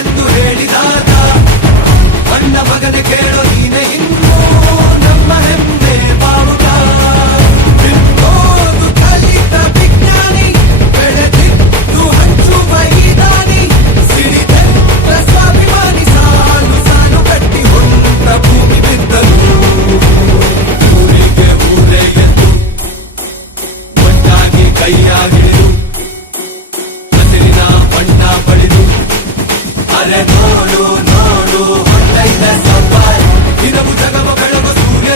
ಎಂದು ಹೇಳಿದಾಗ ಬಣ್ಣ ಬಗನೆ ಕೇಳೋ ನೀನೆ ಇನ್ನು ನಮ್ಮ ಹೆಮ್ಮೆ ಬಾವುಟ ಬಿಂಬೋದು ಕಲಿತ ವಿಜ್ಞಾನಿ ಬೆಳೆದಿದ್ದು ಹಂಚುವ ಈ ದಾನಿ ಸಿಡಿದೆಂದ ಸ್ವಾಭಿಮಾನಿ ಸಾಲು ಸಾಲು ಕಟ್ಟಿ ಹೊಂಟ ಭೂಮಿ ಬಿದ್ದಲು ಊರಿಗೆ ಊರೇ ಎಂದು ಒಟ್ಟಾಗಿ ಕೈಯ ಹಿಡಿದು ಹಸಿರಿನ ಬಣ್ಣ ಬಳಿದು ಅರೆ ನೋಡು ನೋಡು ಹೊಟ್ಟೈದ ಸವಾರಿ ದಿನವು ಜಗವ ಬೆಳಗ ಸೂರ್ಯ